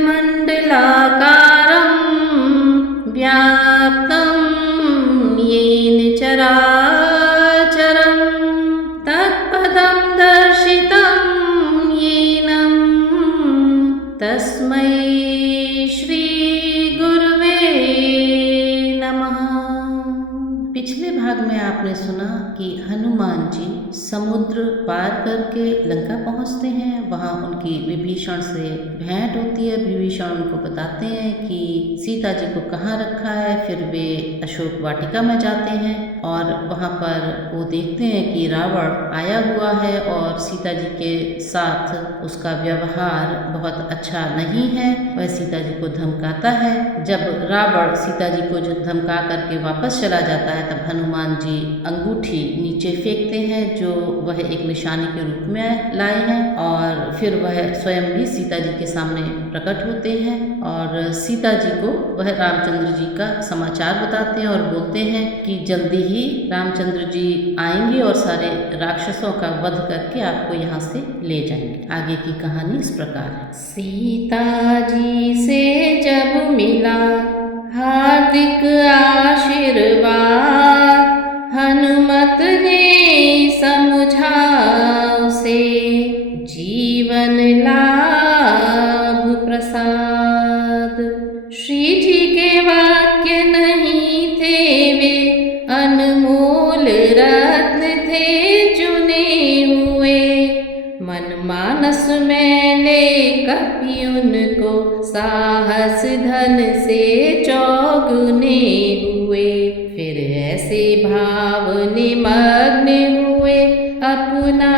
मण्डलाकारं व्याप्तं येन चराचरं तत्पदं दर्शितं येन तस्मै श्री गुरुवे नमः। पिछले भाग में आपने सुना कि हनुमान जी समुद्र पार करके लंका पहुंचते हैं। वहां उनकी विभीषण से भेंट होती है। विभीषण उनको बताते हैं कि सीता जी को कहाँ रखा है। फिर वे अशोक वाटिका में जाते हैं और वहां पर वो देखते हैं कि रावण आया हुआ है और सीता जी के साथ उसका व्यवहार बहुत अच्छा नहीं है। वह सीता जी को धमकाता है। जब रावण सीता जी को धमका करके वापस चला जाता है तब हनुमान जी अंगूठी नीचे फेंकते हैं जो वह एक निशानी के रूप में लाए हैं और फिर वह स्वयं भी सीता जी के सामने प्रकट होते हैं और सीता जी को वह रामचंद्र जी का समाचार बताते हैं और बोलते हैं कि जल्दी ही रामचंद्र जी आएंगे और सारे राक्षसों का वध करके आपको यहाँ से ले जाएंगे। आगे की कहानी इस प्रकार है। सीता जी से जब मिला हार्दिक आशीर्वाद हनुमत ने समझा उसे जीवन लाभ प्रसाद। श्री जी के वाक्य नहीं थे वे अनमोल रत्न थे चुने हुए। मन मानस में ले कपि उनको साहस धन से चौगुने हुए। फिर ऐसे भाव निमग्न हुए अपना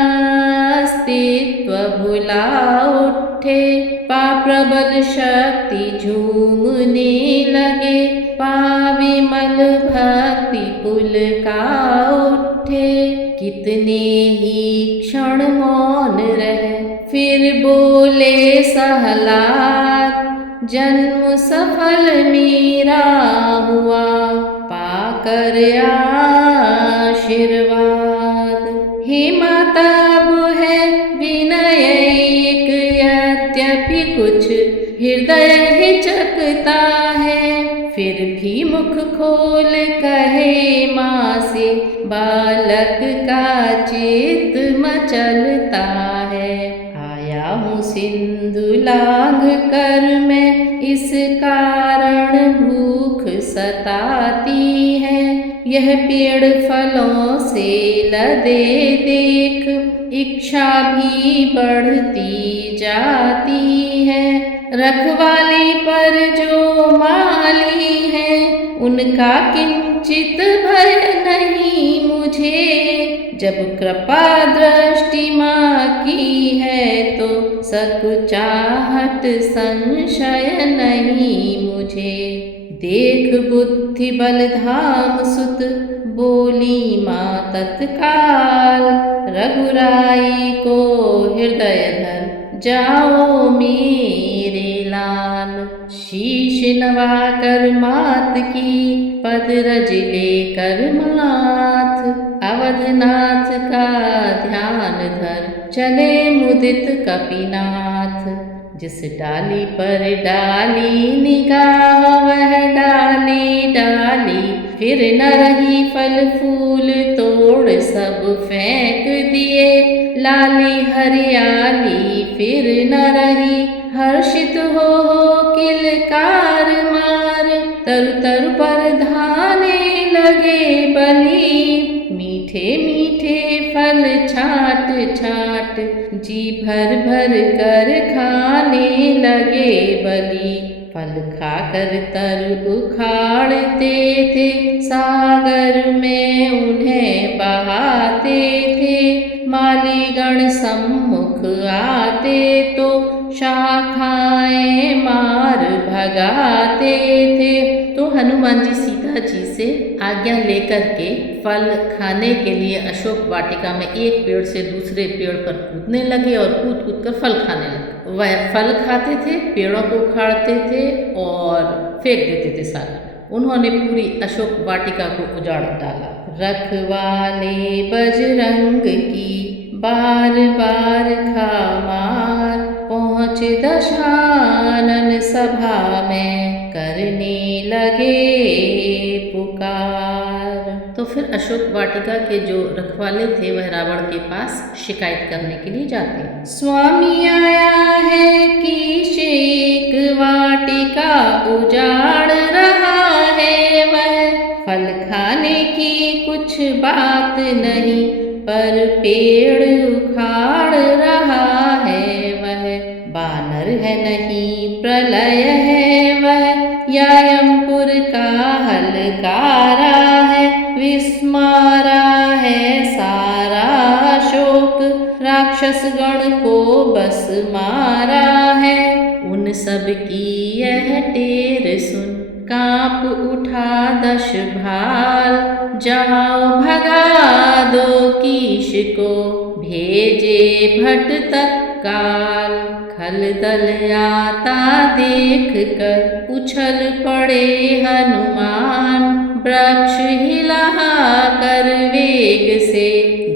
अस्तित्व भुला उठे। पा प्रबल शक्ति झूमने लगे पा विमल भक्ति पुलका उठे। कितने ही क्षण मौन रहे फिर बोले सहलाद जन्म सफल मेरा हुआ पाकर आशीर्वाद। हे माता अब है विनय एक यद्यपि कुछ हृदय हिचकता है। फिर भी मुख खोल कहे माँ से बालक का चित्त मचलता है। आया हूँ सिंधु लांघ कर मैं इस कारण भूख सताती है। यह पेड़ फलों से लदे देख इच्छा भी बढ़ती जाती है। रखवाली पर जो माली है उनका किंचित भय नहीं मुझे। जब कृपा दृष्टि माँ की है तो सकुचाहट संशय नहीं मुझे। देख बुद्धि बल धाम सुत बोली माँ तत्काल। रघुराई को हृदय धर जाओ मेरे लाल। शीश नवा कर मात की पद रज लेकर माथ। अवधनाथ का ध्यान धर चले मुदित कपिनाथ। जिस डाली पर डाली निगाह वह डाली डाली फिर न रही फल फूल तोड़ सब फेंक दिए। लाली हरियाली फिर न रही हर्षित हो किलकार मार। तरु तरु पर धाने लगे बली मीठे मीठे फल छाट छाट जी भर भर कर खाने लगे बली। फल खाकर तरु उखाड़ते थे सागर में उन्हें बहाते थे। मालीगण सम्मुख आते तो शाखाएं मार भगाते थे। तो हनुमान जी सीता जी से आज्ञा लेकर के फल खाने के लिए अशोक वाटिका में एक पेड़ से दूसरे पेड़ पर कूदने लगे और कूद कूद कर फल खाने लगे। वह फल खाते थे, पेड़ों को उखाड़ते थे और फेंक देते थे सागर। उन्होंने पूरी अशोक वाटिका को उजाड़ डाला। रखवाले बजरंग की बार बार खामार पहुँच पहुँच दशानन सभा में करने लगे पुकार। तो फिर अशोक वाटिका के जो रखवाले थे वह रावण के पास शिकायत करने के लिए जाते हैं। स्वामी आया है कि शेख वाटिका उजाड़ रहा है, वह फल खाने की कुछ बात नहीं पर पेड़ उखाड़ रहा है, वह बानर है नहीं प्रलय है, वह या यमपुर का हलकारा है, विस्मारा है सारा शोक, राक्षस गण को बस मारा है। उन सब की यह टेर सुन कांप उठा दश भाल, जाओ भगा दो कीश को भेजे भट तत्काल। खलदल आता देख कर उछल पड़े हनुमान, वृक्ष हिला कर वेग से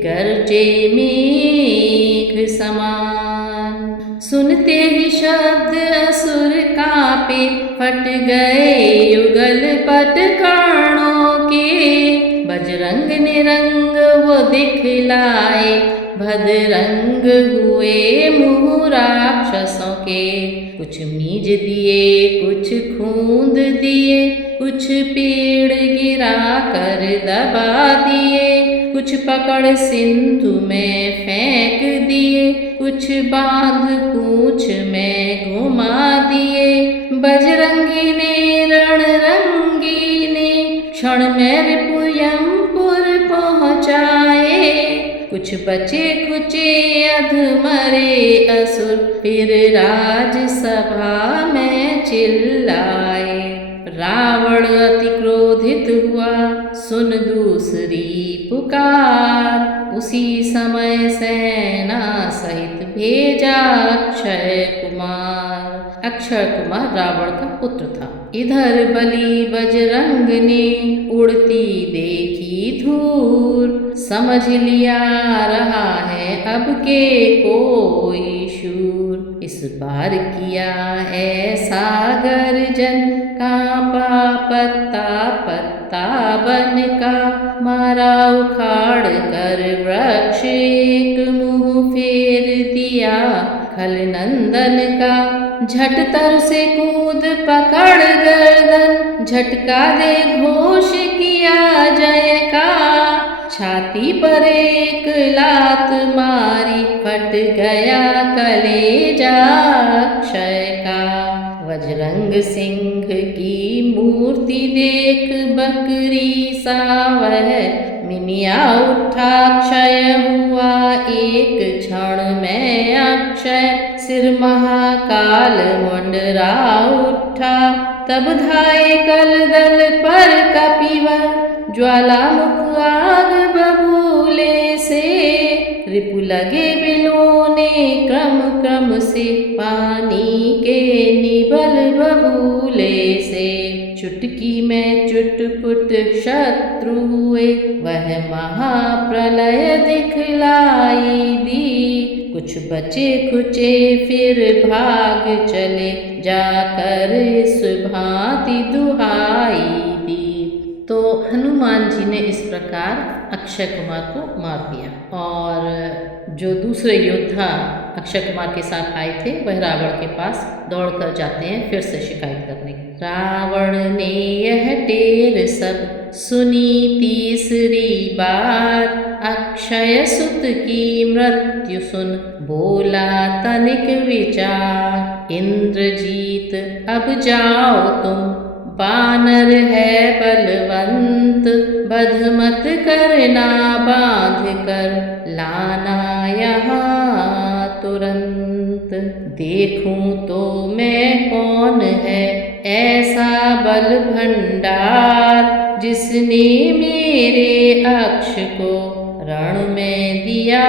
गरजे मेघ समान। सुनते ही शब्द असुर कांपे, फट गए युगल पट कर्णों के, बजरंग ने रंग वो दिखलाए, भदरंग हुए मुँह राक्षसों के। कुछ मीज दिए कुछ खूंद दिए, कुछ पेड़ गिरा कर दबा दिए, कुछ पकड़ सिंधु में फेंक दिए, कुछ बांध पूंछ में घुमा दिए। बजरंगी ने रणरंगी ने क्षण में रिपुयमपुर पहुँचाए, कुछ बचे खुचे अधमरे असुर फिर राजसभा में चिल्लाए। रावण अति क्रोधित हुआ सुन दूसरी पुकार, उसी समय सेना सहित भेजा अक्षय कुमार। अक्षय कुमार रावण का पुत्र था। इधर बलि बजरंग ने उड़ती देखी धूर, समझ लिया रहा है अब के कोई शूर। इस बार किया ऐसा गर्जन, कांपा पत्ता पत्ता बन का, मारा उखाड़ कर वृक्ष एक, मुँह फेर दिया खल नंदन का। झट तर से कूद पकड़ गर्दन, झटका दे घोष किया जय का। छाती पर एक लात मारी, फट गया कलेजा अक्षय का। बजरंग सिंह की मूर्ति देख बकरी सा वह मिमिया उठा, क्षय हुआ एक क्षण में अक्षय। सिर महाकाल मुंडरा उठा, तब धाये कलदल पर कपिवर, ज्वालामुख आग बबूले से। रिपु लगे बिलोने क्रम क्रम से, पानी के निबल बबूले से। चुटकी में चुटपुट शत्रु हुए, वह महाप्रलय दिखलाई दी। कुछ बचे खुचे फिर भाग चले, जाकर इस भांति दुहाई दी। तो हनुमान जी ने इस प्रकार अक्षय कुमार को मार दिया। और जो दूसरे योद्धा अक्षय कुमार के साथ आए थे वह रावण के पास दौड़कर जाते हैं फिर से शिकायत करने। रावण ने यह टेर सब सुनी तीसरी बार, अक्षय सुत की मृत्यु सुन बोला तनिक विचार। इंद्रजीत अब जाओ तुम, बानर है बलवंत, बध मत करना बांध कर लाना यहाँ तुरंत। देखूं तो मैं कौन है ऐसा बल भंडार, जिसने मेरे अक्ष को रण में दिया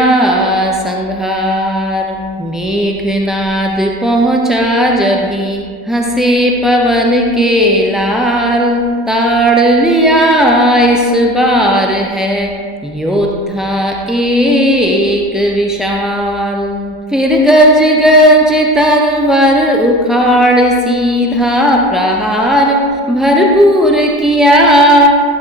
संहार। मेघनाद पहुँचा जभी हंसे पवन के लाल, ताड़ लिया इस बार है योद्धा एक विशाल। फिर गज गज तरवर उखाड़ सीधा प्रहार भरपूर किया।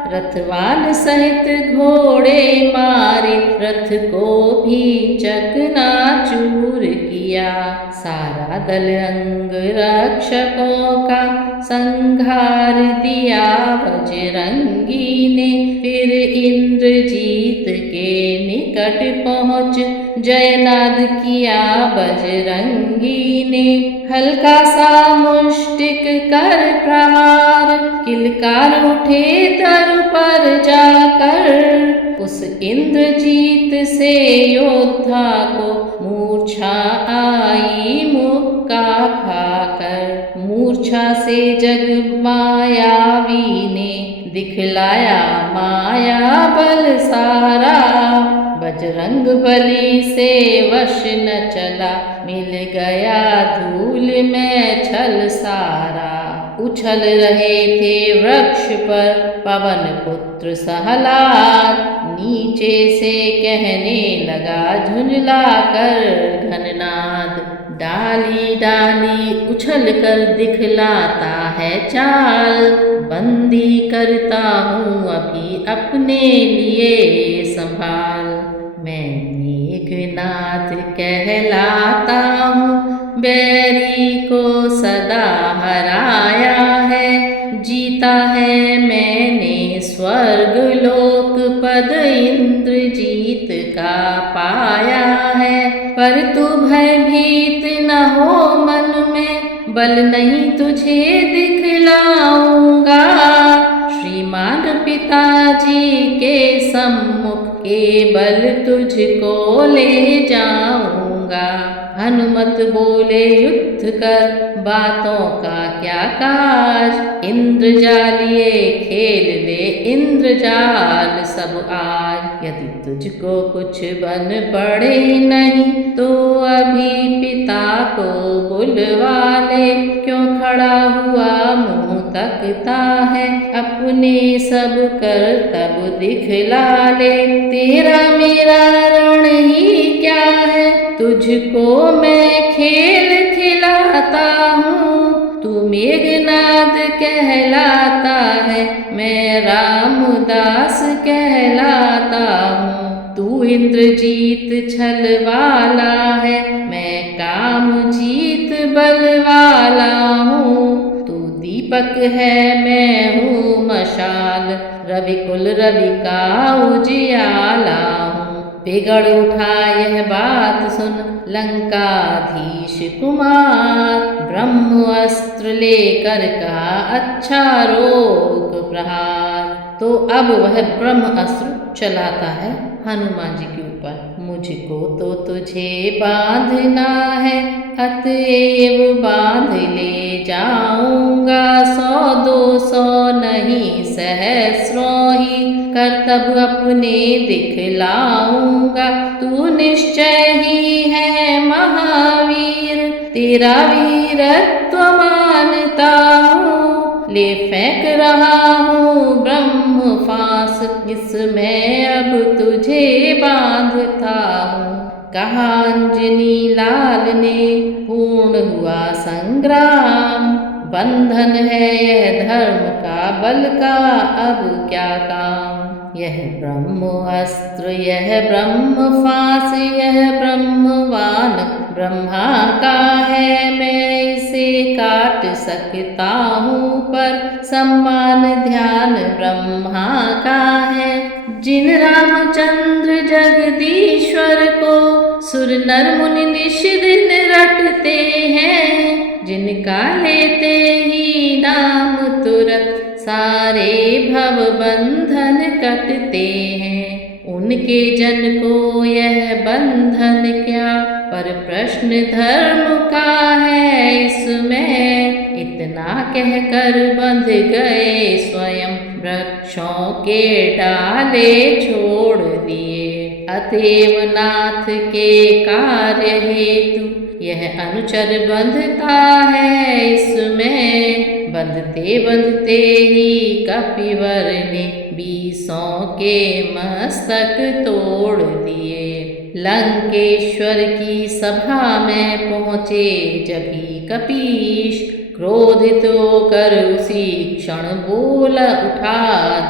रथवान सहित घोड़े मारे रथ को भी चकनाचूर किया। सारा दल अंग रक्षकों का संहार दिया बजरंगी ने। फिर इंद्रजीत के निकट पहुँच जयनाद किया बजरंगी ने। हल्का सा मुष्टिक कर प्रहार किलकार उठे तर पर जाकर। उस इंद्रजीत से योद्धा को मूर्छा आई मुक्का खाकर। मूर्छा से जग मायावी ने दिखलाया माया बल सारा। बजरंग बली से वश न चला मिल गया धूल में छल सारा। उछल रहे थे वृक्ष पर पवन पुत्र सहलाद। नीचे से कहने लगा झुंझला कर घननाद। डाली डाली उछल कर दिखलाता है चाल। बंदी करता हूँ अभी अपने लिए संभाल। मैं मेघनाथ कहलाता हूँ बैरी को सदा हराया है। जीता है मैंने स्वर्ग लोक पद इंद्रजीत का पाया है। पर तू भयभीत न हो मन में बल नहीं तुझे दिखलाऊंगा। श्रीमान पिताजी के सम्मुख केवल तुझको ले जाऊंगा। हनुमत बोले युद्ध कर बातों का क्या काज। इंद्रजालिए खेल ले इंद्रजाल सब आज। यदि तुझको कुछ बन पड़े नहीं तो अभी पिता को बुलवा ले। क्यों खड़ा हुआ मुँह तकता है अपने सब कर तब दिखला ले। तेरा मेरा रण ही क्या है तुझको मैं खेल खिलाता हूँ। तू मेघनाद कहलाता है मैं रामदास कहलाता हूँ। तू इंद्रजीत छल वाला है मैं कामजीत बल वाला हूँ। तू दीपक है मैं हूँ मशाल रविकुल रवि का उजियाला हूँ। बिगड़ उठा यह बात सुन लंकाधीश कुमार। ब्रह्मास्त्र लेकर का अच्छा रोक प्रहार। तो अब वह ब्रह्मास्त्र चलाता है हनुमान जी के ऊपर। मुझको तो तुझे बांधना है अतएव बांध ले जाऊंगा। 100-200 नहीं सहस्रों ही करतब अपने दिखलाऊंगा। तू निश्चय ही है महावीर तेरा वीरत्व मानता हूँ। ले फेंक रहा हूँ ब्रह्म फांस इसमें अब तुझे बांधता हूँ। कहा अंजनी लाल ने पूर्ण हुआ संग्राम। बंधन है यह धर्म का बल का अब क्या काम। यह ब्रह्म अस्त्र यह ब्रह्म फांस यह ब्रह्मवान ब्रह्मा का है। मैं इसे काट सकता हूँ पर सम्मान ध्यान ब्रह्मा का है। जिन रामचंद्र जगदीश्वर को सुर नर मुनि निश दिन रटते हैं। जिनका लेते ही नाम तुरत सारे भव बंधन कटते हैं। उनके जन को यह बंधन क्या पर प्रश्न धर्म का है इसमें। इतना कहकर बंध गए स्वयं वृक्षों के डाले छोड़ दिए। अतएव नाथ के कार्य हेतु यह अनुचर बंधता है इसमें। बंधते बंधते ही कपिवर ने 20 के मस्तक तोड़ दिए। लंकेश्वर की सभा में पहुँचे जभी कपीश, क्रोधित होकर उसी क्षण बोल उठा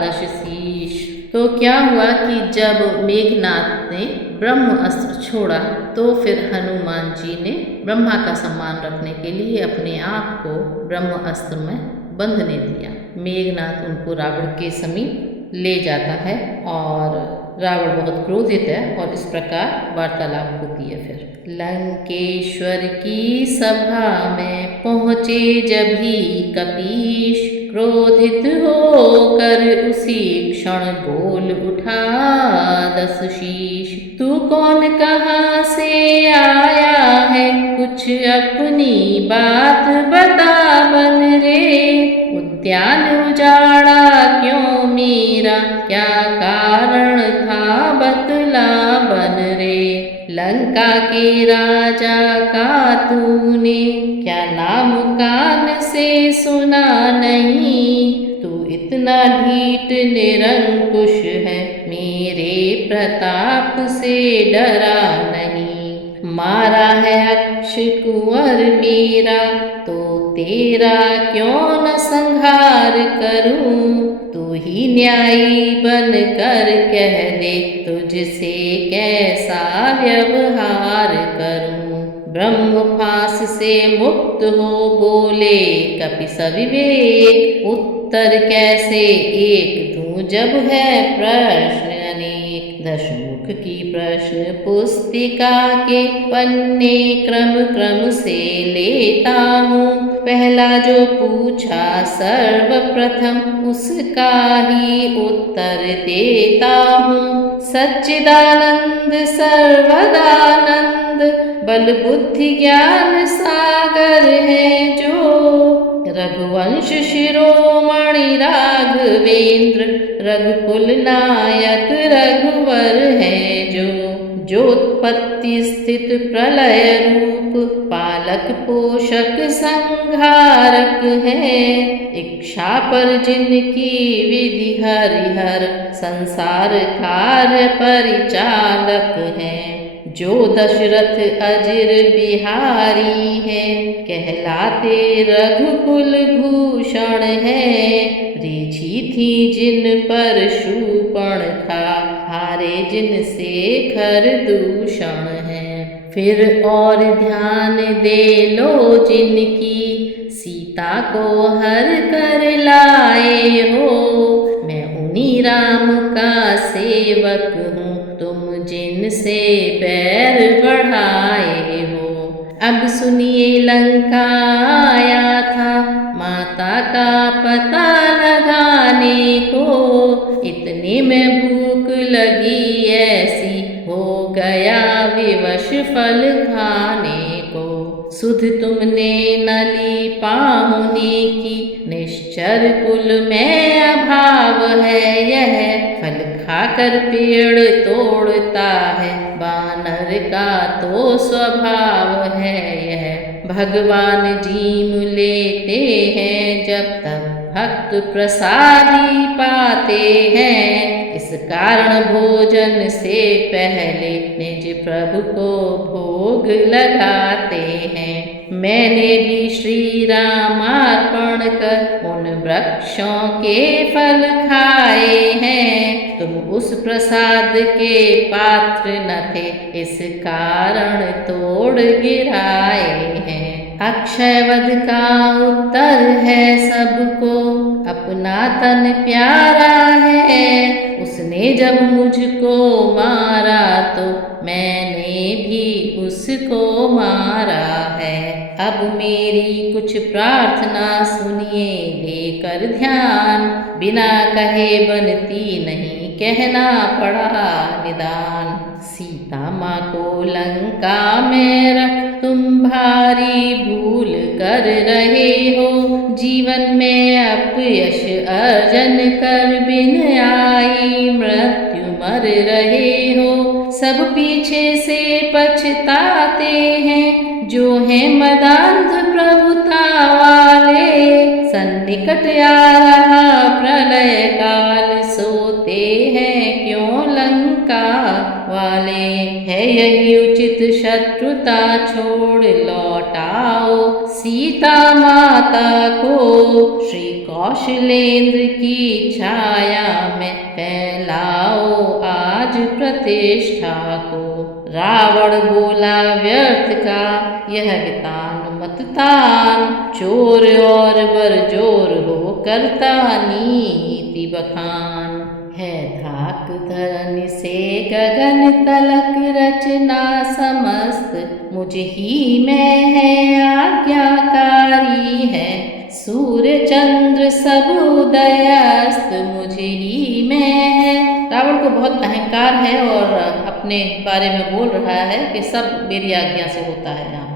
दश शीश। तो क्या हुआ कि जब मेघनाथ ने ब्रह्म अस्त्र छोड़ा तो फिर हनुमान जी ने ब्रह्मा का सम्मान रखने के लिए अपने आप को ब्रह्म अस्त्र में बंधने दिया। मेघनाथ उनको रावण के समीप ले जाता है और रावण बहुत क्रोधित है और इस प्रकार वार्तालाप होती है। फिर लंकेश्वर की सभा में पहुँचे जभी कपीश, क्रोधित होकर उसी क्षण बोल उठा दस शीश। तू कौन कहाँ से आया है, कुछ अपनी बात बता बन रे। उद्यान उजाड़ा क्यों मेरा, क्या कारण था बतला बन रे। लंका के राजा का तूने क्या नाम कान से सुना नहीं। तू इतना ढीठ निरंकुश है, मेरे प्रताप से डरा नहीं। मारा है अक्ष कुंवर मेरा, तो तेरा क्यों न संहार करूं। तू ही न्यायी बन कर कह दे, तुझसे कैसा व्यवहार करूं। ब्रह्म फांस से मुक्त हो बोले कपि सविवेक, उत्तर कैसे एक दूं जब है प्रश्न अनेक। दशमुख की प्रश्न पुस्तिका के पन्ने क्रम क्रम से लेता हूँ। पहला जो पूछा सर्वप्रथम, उसका ही उत्तर देता हूँ। सच्चिदानंद सर्वदानंद, बल बुद्धि ज्ञान सागर है जो। रघुवंश शिरोमणि राघवेंद्र, रघुकुल नायक रघुवर है जो। जोत्पत्ति स्थित प्रलय रूप, पालक पोषक संहारक है। इच्छा पर जिनकी विधि हरिहर, संसार कार्य परिचालक है। जो दशरथ अजिर बिहारी है, कहलाते रघुकुल भूषण है। रीझी थी जिन पर शूर्पणखा, हारे जिन से खर दूषण है। फिर और ध्यान दे लो जिनकी, सीता को हर कर लाए हो। मैं उन्हीं राम का सेवक हूँ, तुम जिनसे बैर बढ़ाए हो। अब सुनिए लंका आया था, माता का पता लगाने को। इतने में भूख लगी ऐसी, हो गया विवश फल खाने को। सुध तुमने न ली पाहुने की, निश्चर कुल में अभाव है यह। फल खाकर पेड़ तोड़ता है, बानर का तो स्वभाव है यह। भगवान जीम लेते हैं जब तक भक्त प्रसादी पाते हैं। इस कारण भोजन से पहले निज प्रभु को भोग लगाते हैं। मैंने भी श्री रामार्पण कर उन वृक्षों के फल खाए हैं। तुम उस प्रसाद के पात्र न थे, इस कारण तोड़ गिराए हैं। अक्षय वध का उत्तर है सबको, अपना तन प्यारा है। उसने जब मुझको मारा तो मैंने भी उसको मारा है। अब मेरी कुछ प्रार्थना सुनिए देकर ध्यान, बिना कहे बनती नहीं कहना पड़ा निदान। सीता माँ को लंका में रख तुम भारी भूल कर रहे हो। जीवन में अपयश अर्जन कर बिन आई मृत्यु मर रहे हो। सब पीछे से पछताते हैं, जो है मदांध प्रभुता वाले। सन्निकट आ रहा प्रलय काल, सोते हैं क्यों लंका वाले। है शत्रुता छोड़ लौटाओ सीता माता को, श्री कौशलेंद्र की छाया में फैलाओ आज प्रतिष्ठा को। रावण बोला व्यर्थ का यह वितान मत तान, चोर और बरजोर हो करता नीति बखान। है धाक धरन से गगन तलक रचना समस्त, मुझ ही में है आज्ञाकारी है। सूर्य चंद्र सब उदयस्त मुझ ही में है। रावण को बहुत अहंकार है और अपने बारे में बोल रहा है कि सब मेरी आज्ञा से होता है। यहाँ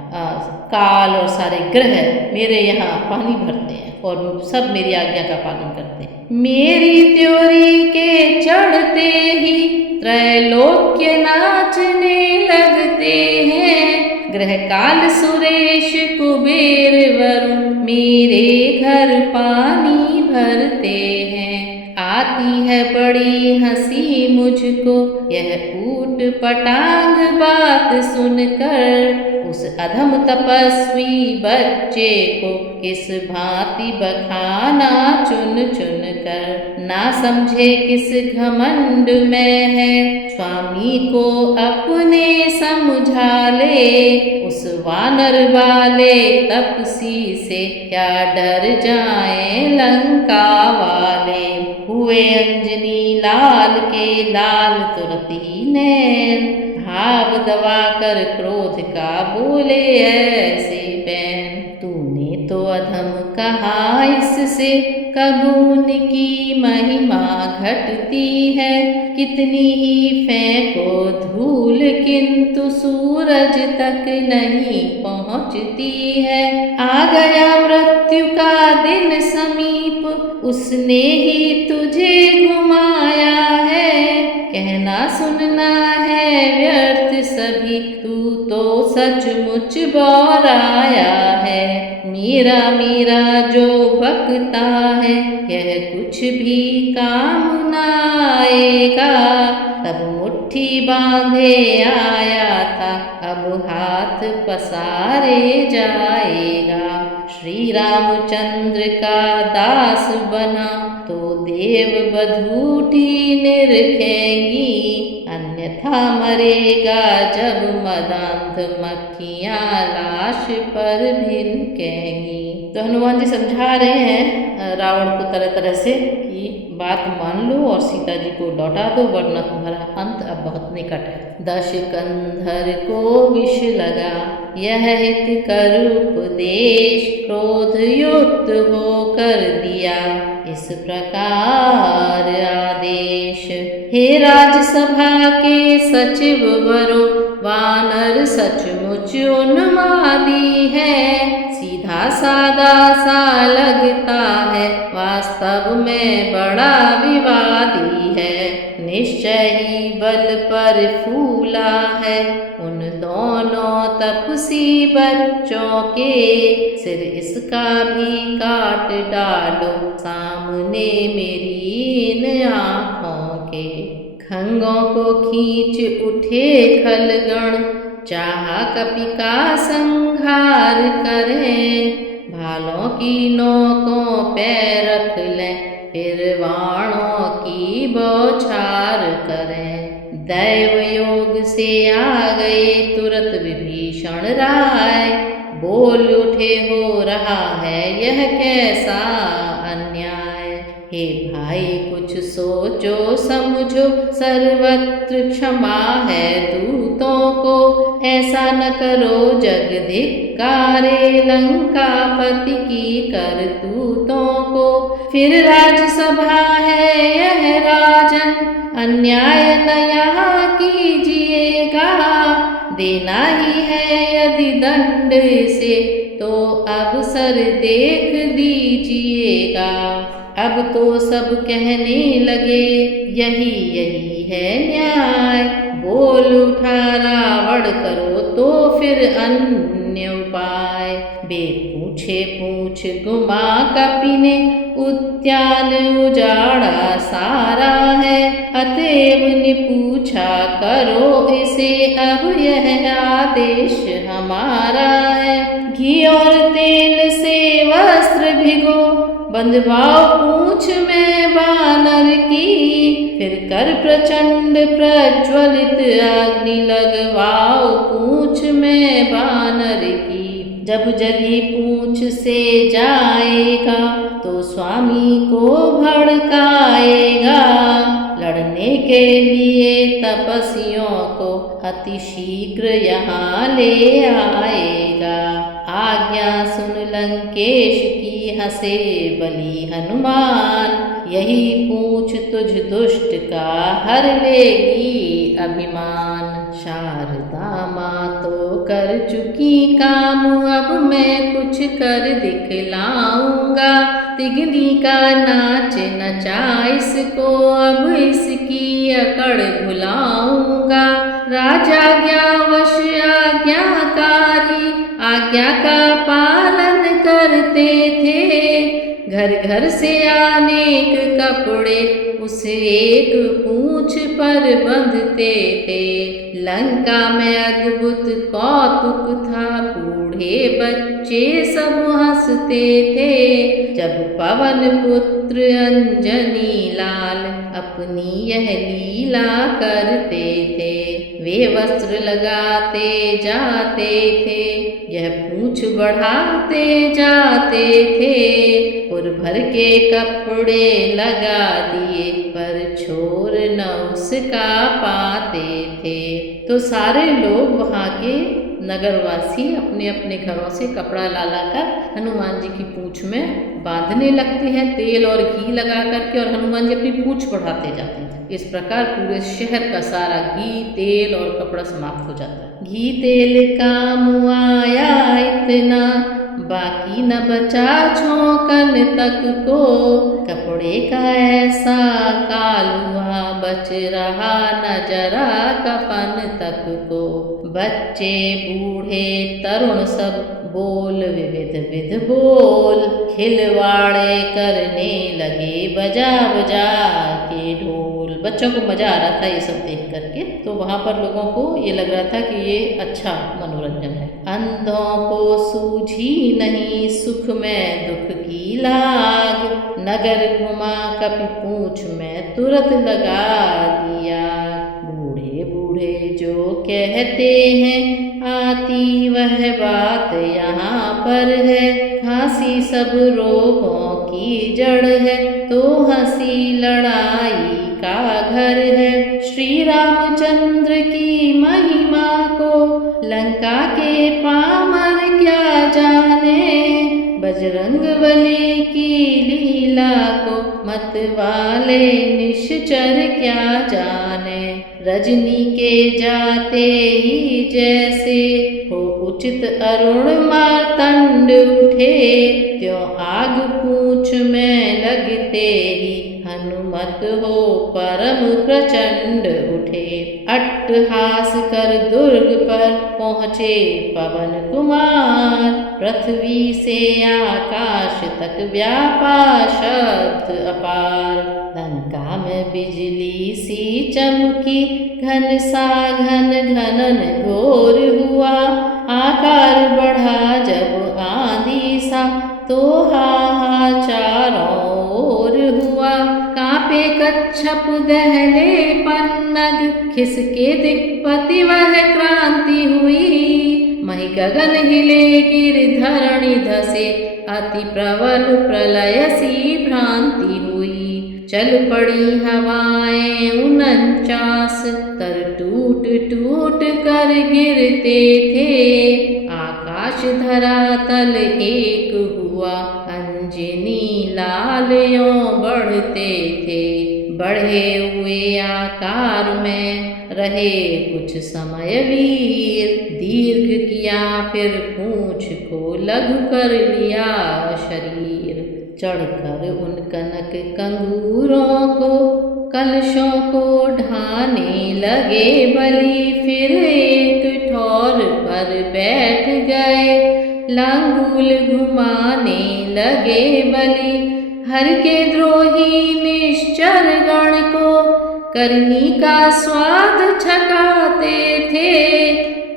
काल और सारे ग्रह मेरे यहाँ पानी भरते हैं और सब मेरी आज्ञा का पालन करते हैं। मेरी त्योरी के चढ़ते ही त्रैलोक्य नाचने लगते हैं। ग्रह काल सुरेश कुबेर वरुण मेरे घर पानी भरते हैं। आती है बड़ी हंसी मुझको यह ऊट पटांग बात सुनकर, उस अधम तपस्वी बच्चे को किस भांति बखाना चुन चुन कर। ना समझे किस घमंड में है स्वामी को अपने समझा ले, उस वानर वाले तपसी से क्या डर जाए लंका वाले। हुए अंजनी लाल के लाल तुरंत ही नैन, भाव दबा कर क्रोध का बोले ऐसे बैन। तूने तो अधम कहा इससे कबून की महिमा घटती है, कितनी ही फेंको धूल किंतु सूरज तक नहीं पहुँचती है। आ गया मृत्यु का दिन समीप उसने ही तुझे घुमाया है। कहना सुनना है व्यर्थ सभी तू तो सचमुच बौराया है। मेरा मेरा जो बकता है यह कुछ भी काम न आएगा। तब मुट्ठी बांधे आया था अब हाथ पसारे जाएगा। श्री रामचंद्र का दास बना तो देव बधूटी निरखेंगी, अन्यथा मरेगा जब मदांध मक्खियाँ लाश पर भिनकेंगी। तो हनुमान जी समझा रहे हैं रावण को तरह तरह से कि बात मान लो और सीता जी को लौटा दो वरना तुम्हारा अंत अब बहुत निकट है। दशकंधर को विष लगा यह हित कर उपदेश, क्रोध युक्त होकर दिया इस प्रकार आदेश। हे राजसभा के सचिव वरो वानर सचमुच उन्मादी है। सीधा सादा सा लगता है वास्तव में बड़ा विवादी है। निश्चय ही बल पर फूला है उन दोनों तपसी बच्चों के। सिर इसका भी काट डालो सामने मेरी इन आँखों के। खंगों को खींच उठे खलगण चाहा कपि का संहार करें। भालों की नोकों पे रख लें फिर बाणों की बौछार करें। दैव योग से आ गए तुरंत विभीषण राय, बोल उठे हो रहा है यह कैसा अन्याय। हे भाई कुछ सोचो समझो सर्वत्र क्षमा है दूतों को। ऐसा न करो जग धिक्कारे लंकापति की करतूतों को। फिर राजसभा है यह राजन अन्याय न यहाँ कीजिएगा। देना ही है यदि दंड से तो अवसर देख दीजिएगा। अब तो सब कहने लगे यही यही है न्याय। बोल उठा रावण करो तो फिर अन्य उपाय। बे पूछे पूछ गुमा कपि ने उद्यान उजाड़ा सारा है, अतएव ने पूछा करो इसे, अब यह आदेश हमारा है। घी और तेल से वस्त्र भिगो, बंधवाओ पूंछ में बानर की, फिर कर प्रचंड प्रज्वलित अग्नि लगवाओ पूंछ में बानर की। जब जली पूंछ से जाएगा तो स्वामी को भड़काएगा, लड़ने के लिए तपस्वियों को अति शीघ्र यहाँ ले आएगा। आज्ञा सुन लंकेश की हंसे बली हनुमान, यही पूंछ तुझ दुष्ट का हर लेगी अभिमान। शारदा माँ तो कर चुकी काम, अब मैं कुछ कर दिखलाऊंगा। तिगनी का नाच नचा इसको, अब इसकी अकड़ भुलाऊंगा। राजा ज्ञावश आज्ञाकारी, आज्ञा का पालन करते थे। घर घर से अनेक कपड़े उस एक पूंछ पर बंधते थे। लंका में अद्भुत कौतुक था, बूढ़े बच्चे सब हंसते थे। जब पवन पुत्र अंजनी लाल अपनी यह लीला करते थे, वे वस्त्र लगाते जाते थे, यह पूंछ बढ़ाते जाते थे। पुर भर के कपड़े लगा दिए, पर छोर न उसका पाते थे। तो सारे लोग वहाँ के नगरवासी अपने अपने घरों से कपड़ा ला कर हनुमान जी की पूंछ में बांधने लगते हैं, तेल और घी लगा करके, और हनुमान जी अपनी पूंछ बढ़ाते जाते हैं। इस प्रकार पूरे शहर का सारा घी, तेल और कपड़ा समाप्त हो जाता है। घी तेल काम आया इतना, बाकी न बचा छौंकन तक को। कपड़े का ऐसा काल हुआ, बच रहा न जरा कफन तक को। बच्चे बूढ़े तरुण सब बोल विविध विध बोल, खिलवाड़े करने लगे बजा बजा के ढोल। बच्चों को मजा आ रहा था ये सब देख करके, तो वहाँ पर लोगों को ये लग रहा था कि ये अच्छा मनोरंजन है। अंधों को सूझी नहीं सुख में दुख की लाग, नगर घुमा कपि पूंछ में तुरंत लगा दिया। बूढ़े बूढ़े जो कहते हैं आती वह बात यहाँ पर है, खांसी सब रोगों की जड़ है, तो हंसी लड़ाई का घर है। श्री रामचंद्र की महिमा को लंका के पामर क्या जाने, बजरंगबली की लीला को मत वाले निश्चर क्या जाने। रजनी के जाते ही जैसे हो उचित अरुण मार्तंड उठे, त्यों आग पूंछ में लगते ही हनुमत हो परम प्रचंड उठे। अट्टहास कर दुर्ग पर पहुँचे पवन कुमार, पृथ्वी से आकाश तक व्यापा शब्द अपार। लंका में बिजली सी चमकी, घन सा घन घनन घोर हुआ। आकार बढ़ा जब आंधी सा, तो हाहाचारों ओर हुआ। कांपे कच्छप दहले पन्नग, खिसके दिक्पति वह क्रांति हुई। मही गगन हिले गिर धरणी धसे, अति प्रबल प्रलय सी भ्रांति हुई। चल पड़ी हवाएं 49, तर टूट टूट कर गिरते थे। आकाश धरातल एक हुआ, अंजनी लाल यों बढ़ते थे। बढ़े हुए आकार में रहे कुछ समय वीर, दीर्घ किया फिर पूंछ को लघु कर लिया शरीर। चढ़कर उन कनक कंगूरों को कलशों को ढाने लगे बलि, फिर एक ठौर पर बैठ गए, लांगूल घुमाने लगे बलि। हर के द्रोही निश्चर गण को करनी का स्वाद छकाते थे।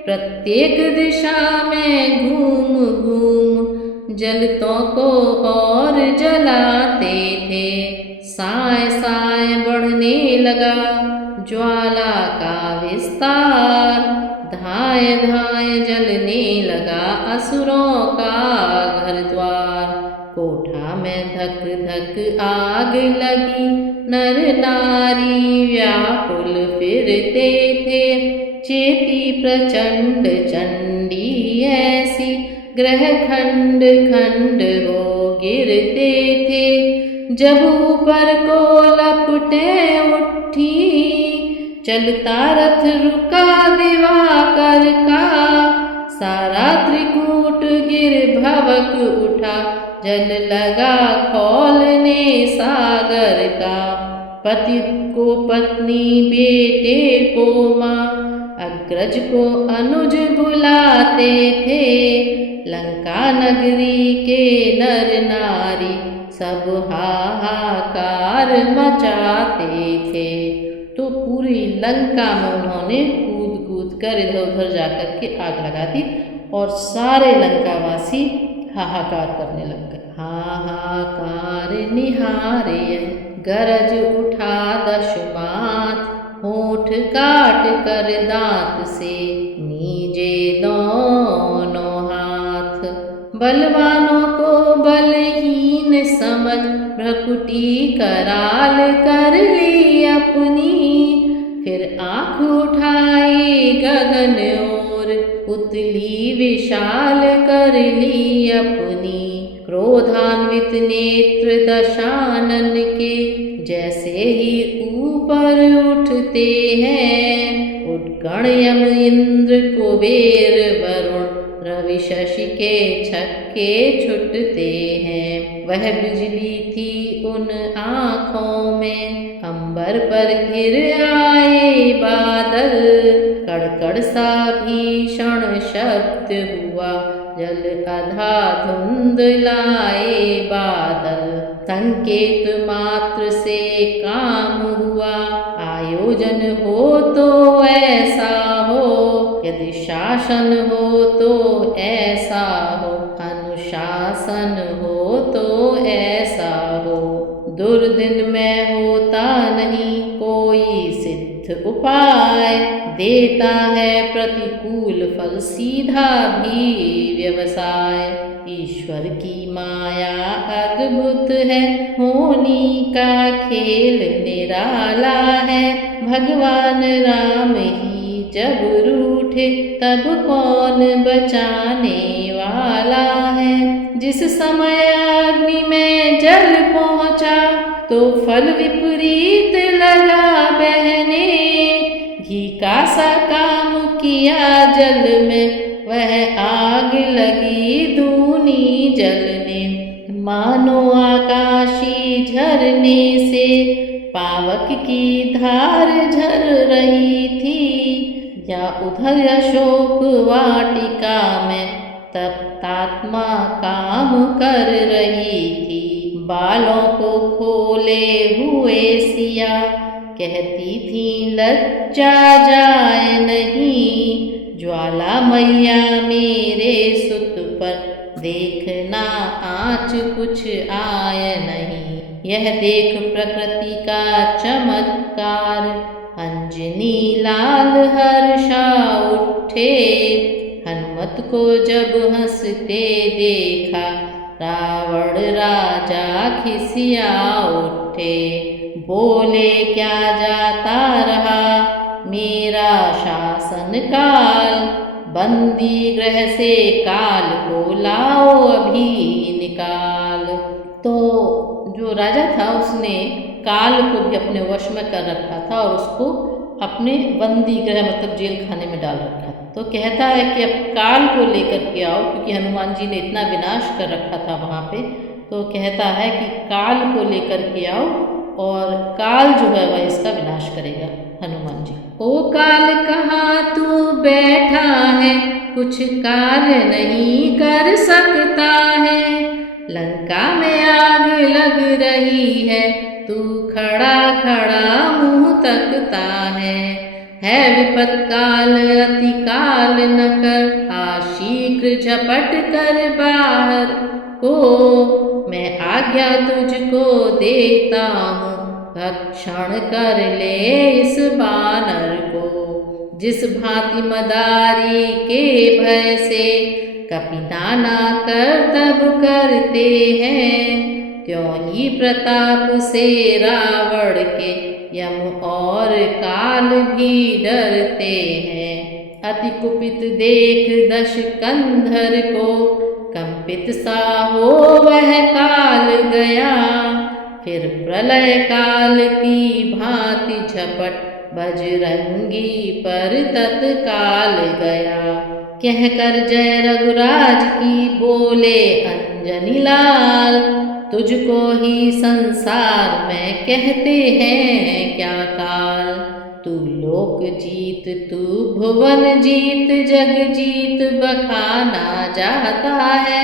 प्रत्येक दिशा में घूम घूम जलतों को और जलाते थे। साय साय बढ़ने लगा ज्वाला का विस्तार, धाय धाय जलने लगा असुरों का घर द्वार। कोठा में धक धक आग लगी, नर नारी व्याकुल फिरते थे। चेती प्रचंड चंडी ऐसी, ग्रह खंड खंड हो गिरते थे। जब ऊपर को लपटे उठी, चलता रथ रुका दिवाकर का। सारा त्रिकूट गिर भवक उठा, जल लगा खौलने सागर का। पति को पत्नी, बेटे को माँ, अग्रज को अनुज बुलाते थे। लंका नगरी के नर नारी सब हाहाकार मचाते थे। तो पूरी लंका में उन्होंने कूद कूद कर इधर उधर जाकर के आग लगा दी और सारे लंकावासी हाहाकार करने लग गए। हाहाकार निहारे गरज उठा दशमात, होठ काट कर दांत से नीजे दोनों हाथ। बलवानों को बलहीन समझ भ्रकुटी कराल कर ली अपनी। फिर आँख उठाई गगन ओर, पुतली विशाल कर ली अपनी। क्रोधान्वित नेत्र दशानन के जैसे ही ऊपर उठते हैं। उद्गण यम इंद्र कुबेर वरुण, रवि शशि के छक्के छुटते हैं। वह बिजली थी उन आँखों में, अंबर पर गिर आए बादल। कड़कड़ सा भीषण शब्द हुआ, जल अधा धुंध लाए बादल। संकेत मात्र से काम हुआ, आयोजन हो तो ऐसा हो। यदि शासन हो तो ऐसा हो, अनुशासन हो तो ऐसा हो। दुर्दिन में होता नहीं कोई सिद्ध उपाय, देता है प्रतिकूल फल सीधा भी व्यवसाय। ईश्वर की माया अद्भुत है, होनी का खेल निराला है। भगवान राम ही जब रूठे, तब कौन बचाने वाला है। जिस समय अग्नि में जल पहुँचा, तो फल विपरीत लगा बहने। घी का सा काम किया जल में, वह आग लगी दूनी जलने। मानो आकाशी झरने से पावक की धार झर रही थी। या उधर अशोक वाटिका में तप्तात्मा काम कर रही थी। बालों को खोले हुए सिया कहती थी लज्जा जाए नहीं। ज्वाला मैया मेरे सुत पर देखना आँच कुछ आए नहीं। यह देख प्रकृति का चमत्कार, अंजनी लाल हर्षा उठे। हनुमत को जब हंसते देखा, रावण राजा खिसिया उठे। बोले क्या जाता रहा मेरा शासन काल, बंदी गृह से काल को लाओ अभी निकाल। तो जो राजा था उसने काल को भी अपने वश में कर रखा था और उसको अपने बंदी गृह मतलब जेल खाने में डाल रखा था। तो कहता है कि अब काल को लेकर के आओ, क्योंकि हनुमान जी ने इतना विनाश कर रखा था वहाँ पे। तो कहता है कि काल को लेकर के आओ और काल जो है वह इसका विनाश करेगा हनुमान जी। ओ काल कहाँ तू बैठा है, कुछ कार्य नहीं कर सकता है। लंका में आग लग रही है, तू खड़ा खड़ा मुँह तकता है विपत काल अति काल न कर, आ शीघ्र झपट कर बाहर को, मैं आज्ञा तुझको देता हूँ, भक्षण कर ले इस बानर को। जिस भांति मदारी के भय से कपि नाना करतब करते हैं, त्यों ही प्रताप से रावण के यम और काल भी डरते हैं। अति कुपित देख दश कंधर को, कंपित सा हो वह काल गया, फिर प्रलय काल की भांति झपट बजरंगी पर तत्काल गया। कह कर जय रघुराज की बोले अंजनी लाल, तुझको ही संसार में कहते हैं क्या काल। तू लोक जीत तू भुवन जीत जग जीत बखाना जाता है,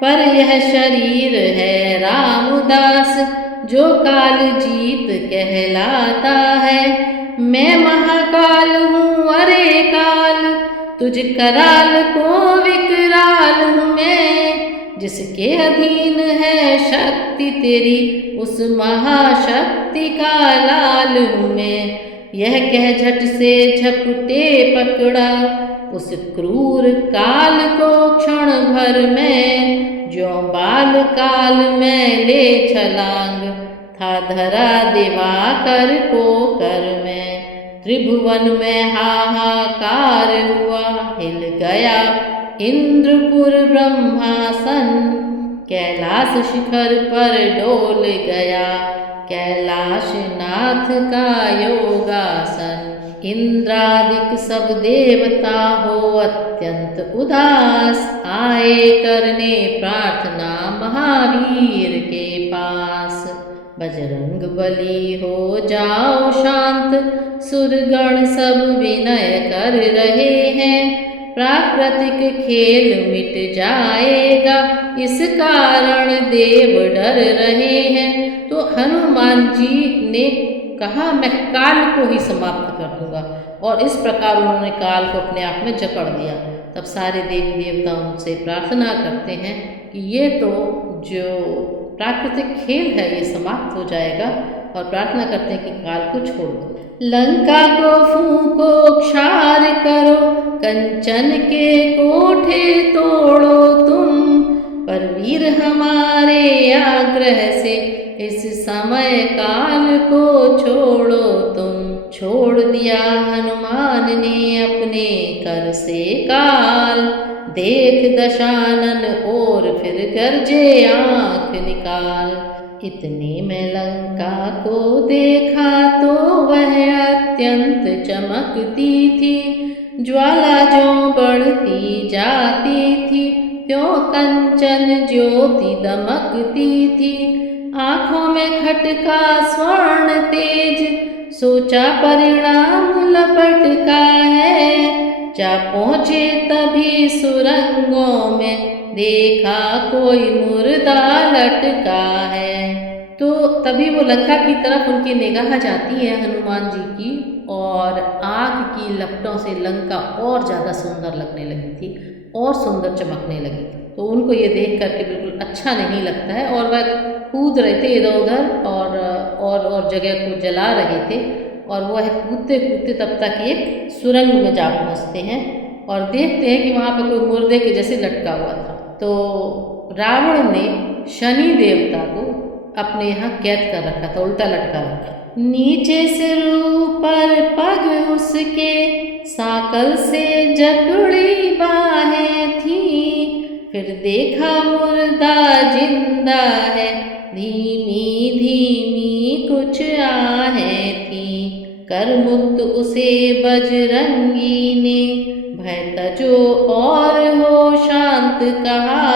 पर यह शरीर है रामदास जो काल जीत कहलाता है। मैं महाकाल हूँ अरे काल, तुझ कराल को विकराल हूँ मैं, जिसके अधीन है शक्ति तेरी उस महाशक्ति का लाल हूँ मैं। यह कह झट से झपटे पकड़ा उस क्रूर काल को क्षण भर में, जो बाल काल में ले छलांग था धरा दिवाकर को कर में। त्रिभुवन में हाहाकार हुआ, हिल गया इंद्रपुर ब्रह्मासन, कैलाश शिखर पर डोल गया कैलाश नाथ का योगासन। इंद्रादिक सब देवता हो अत्यंत उदास, आए करने प्रार्थना महावीर के पास। बजरंग बली हो जाओ शांत, सुरगण सब विनय कर रहे हैं, प्राकृतिक खेल मिट जाएगा इस कारण देव डर रहे हैं। तो हनुमान जी ने कहा मैं काल को ही समाप्त कर दूंगा, और इस प्रकार उन्होंने काल को अपने आप में जकड़ दिया। तब सारे देवी देवता उनसे प्रार्थना करते हैं कि ये तो जो प्राकृतिक खेल है ये समाप्त हो जाएगा, और प्रार्थना करते हैं कि काल को छोड़ दो। लंका को फूंको क्षार करो, कंचन के कोठे तोड़ो तुम, पर वीर हमारे आग्रह से इस समय काल को छोड़ो तुम। छोड़ दिया हनुमान ने अपने कर से काल, देख दशानन और फिर गरजे आँख निकाल। इतने में लंका को देखा तो वह अत्यंत चमकती थी, ज्वाला जो बढ़ती जाती थी त्यों कंचन ज्योति दमकती थी। आँखों में खटका स्वर्ण तेज, सोचा परिणाम लपट का है। जा पहुँचे तभी सुरंगों में, देखा कोई मुर्दा लटका है। तो तभी वो लंका की तरफ उनकी निगाह जाती है हनुमान जी की, और आग की लपटों से लंका और ज़्यादा सुंदर लगने लगी थी और सुंदर चमकने लगी। तो उनको ये देख करके बिल्कुल अच्छा नहीं लगता है, और वह कूद रहे थे इधर उधर और जगह को जला रहे थे। और वह कूदते कूदते तब तक एक सुरंग में जा पहुँचते हैं और देखते हैं कि वहाँ पर कोई मुर्दे के जैसे लटका हुआ था। तो रावण ने शनि देवता को अपने यहाँ कैद कर रखा था, उल्टा लटका रखा। नीचे सिर ऊपर पग उसके, साकल से जकड़ी बाहें थी। फिर देखा मुर्दा जिंदा है, धीमी धीमी कुछ आहें थी। कर मुक्त उसे बजरंगी ने, भय तजो और हो शांत कहा।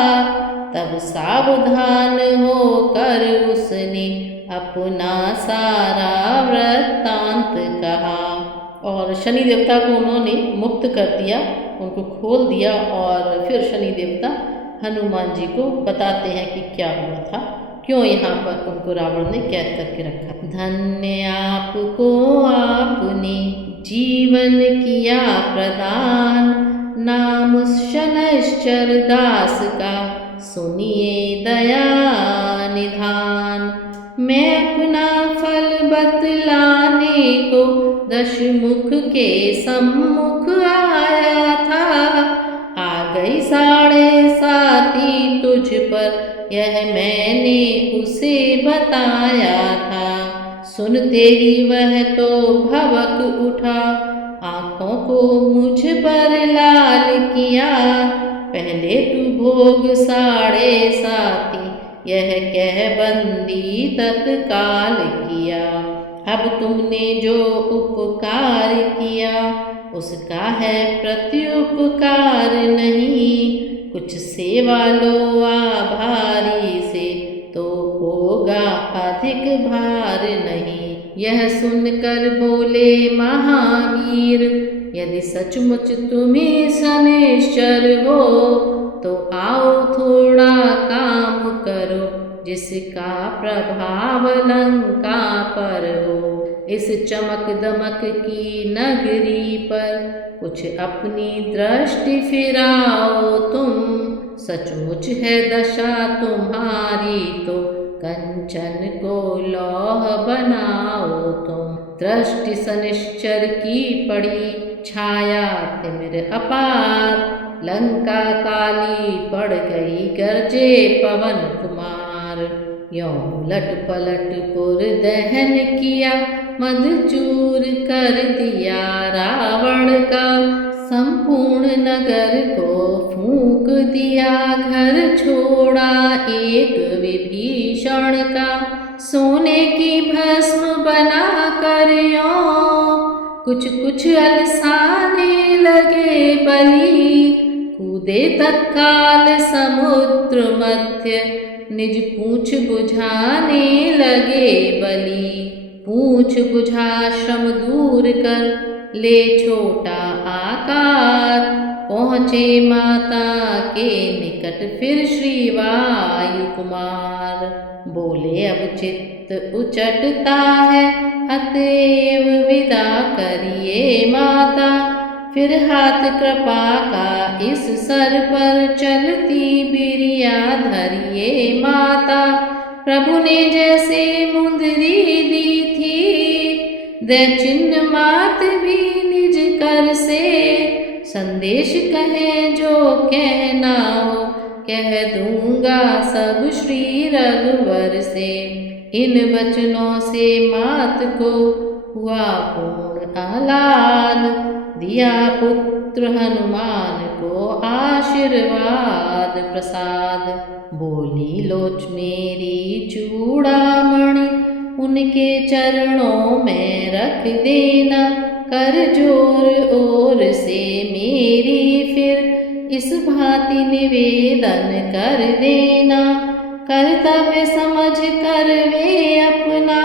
तब सावधान हो कर उसने अपना सारा वृत्तांत कहा। और शनि देवता को उन्होंने मुक्त कर दिया, उनको खोल दिया, और फिर शनि देवता हनुमान जी को बताते हैं कि क्या हुआ था, क्यों यहाँ पर उनको रावण ने कैद करके रखा। धन्य आपको आपने जीवन किया प्रदान, नाम शनैश्चर दास का सुनिए दया निधान। मैं अपना फल बतलाने को दशमुख के सम्मुख आया था, आ गई 7.5 तुझ पर यह मैंने उसे बताया था। सुनते ही वह तो भवक उठा, आँखों को मुझ पर लाल किया। पहले तू भोग 7.5 यह कह बंदी तत्काल किया। अब तुमने जो उपकार किया उसका है प्रत्युपकार नहीं, कुछ सेवा लो आभारी से तो होगा अधिक भार नहीं। यह सुनकर बोले महावीर, यदि सचमुच तुम्हें शनैश्चर हो तो आओ थोड़ा काम करो, जिसका प्रभाव लंका पर हो। इस चमक दमक की नगरी पर कुछ अपनी दृष्टि फिराओ तुम, सचमुच है दशा तुम्हारी तो कंचन को लौह बनाओ तुम। दृष्टि शनैश्चर की पड़ी छाया तिमिर अपार, लंका काली पड़ गई गरजे पवन कुमार। यों उलट पलट पुर दहन किया, मद चूर कर दिया रावण का। संपूर्ण नगर को फूंक दिया, घर छोड़ा एक विभीषण का। सोने की भस्म बना कर यों कुछ कुछ अलसाने लगे बलि, कूदे तत्काल समुद्र मध्य, निज पूंछ बुझाने लगे बलि। पूंछ बुझा श्रम दूर कर ले छोटा आकार, पहुँचे माता के निकट फिर श्री वायु कुमार। बोले अब चित्त उचटता है, अतएव विदा करिए माता। फिर हाथ कृपा का इस सर पर चलती बिरिया धरिए माता। प्रभु ने जैसे मुंदरी दी थी, दे चिन्ह मात भी निज कर से। संदेश कहे जो कहना हो, कह दूंगा सब श्री रघुवर से। इन वचनों से मात को हुआ पूर्ण आह्लाद, दिया पुत्र हनुमान को आशीर्वाद प्रसाद। बोली लोच मेरी चूड़ामणि, उनके चरणों में रख देना। कर जोर ओर से मेरी फिर इस भांति निवेदन कर देना। कर्तव्य समझ कर वे अपना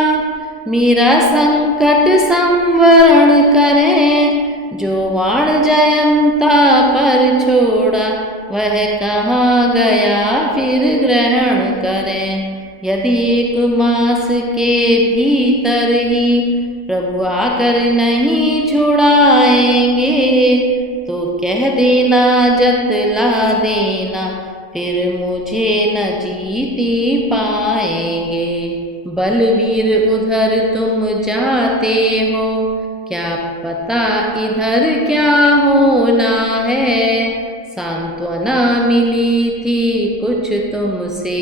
मेरा संकट संवरण करें। जो वाण जयंता पर छोड़ा वह कहाँ गया फिर ग्रहण करें। यदि 1 मास के भीतर ही प्रभु आकर नहीं छुड़ाएंगे, तो कह देना जतला देना, फिर मुझे न जीती पाएंगे। बलवीर उधर तुम जाते हो, क्या पता इधर क्या होना है। सांत्वना मिली थी कुछ तुमसे,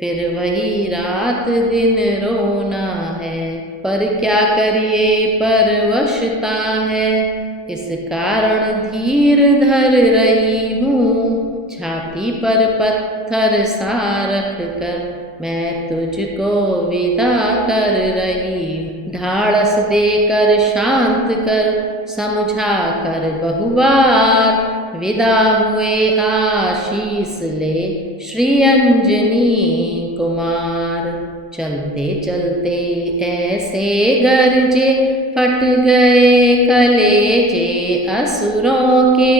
फिर वही रात दिन रोना है। पर क्या करिए परवशता है, इस कारण धीर धर रही हूँ। छाती पर पत्थर सा रख कर मैं तुझको विदा कर रही। ढाढ़स देकर शांत कर समझा कर बहुबार, विदा हुए आशीष ले श्री अंजनी कुमार। चलते चलते ऐसे गरजे फट गए कलेजे असुरों के।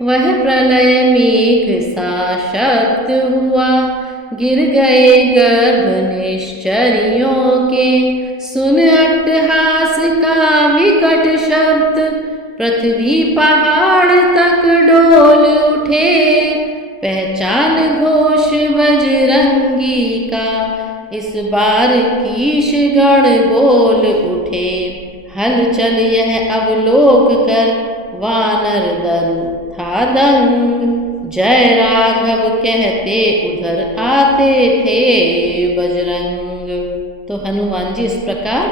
वह प्रलय मेघ सा शब्द हुआ, गिर गए गर्भ निश्चरियों के। सुन अट्टहास का विकट शब्द, पृथ्वी पहाड़ तक डोल उठे। पहचान घोष बजरंगी का, इस बार कीश गण बोल उठे। हलचल यह अवलोक कर, वानर दल था दंग। जय राघव कहते उधर आते थे बजरंग। तो हनुमान जी इस प्रकार